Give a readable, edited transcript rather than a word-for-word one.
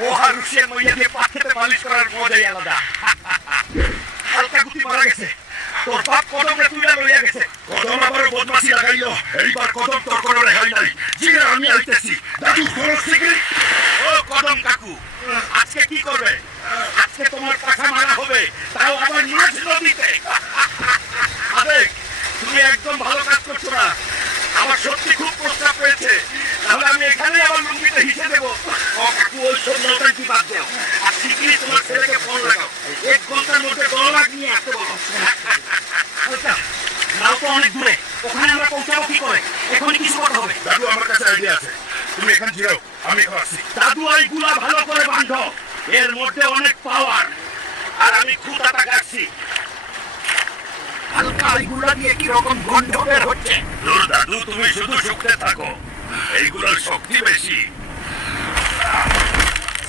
পোহা Russian মইয়া দিয়ে পাট খেতে মালিশ করার মজাই আলাদা। হালকা গুতি মারা গেছে, তোর বাপ কদমে তুইলা লইয়া গেছে। কদম আবার বদমাসি লাগাইলো, এইবার কদম তোর কোনো রেহাই নাই। জিরা আমি আইতেছি। দাদু খরচ থেকে ও কদম কাকু, আজকে কি করবে? আজকে তোমার পাখা মারা হবে, তাও আবার মাছ নদীতে। আবেগ, তুমি একদম ভালো কাজ করছো না। আমার সত্যি খুব প্রস্তাব পেয়েছে, তাহলে আমি এখানে আবার লুঙ্গিতে হিসে দেবো। ও কাকু, ওই সব নৌটাঙ্কি বাদ দাও, আর শিগগিরই তোমার ছেলেকে ফোন লাগাও। 1 ঘন্টার মধ্যে 10 লাখ নিয়ে আসতে বলো। আচ্ছা, নাও তো অনেক দূরে, ওখানে আমরা পৌঁছাবো কি করে? এখনই কিছু করতে হবে। দাদু আমার কাছে আইডিয়া আছে, তুমি এখান ছিড়াও, আমি এখন আসছি। দাদু, এইগুলা ভালো করে বাঁধো, এর মধ্যে অনেক পাওয়ার। আর আমি খুঁটাটা গাচ্ছি। হালকা এইগুলা দিয়ে কিরকম গন্ধ বের হচ্ছে। দাদু তুমি শুধু শুকতে থাকো, এইগুলোর শক্তি বেশি।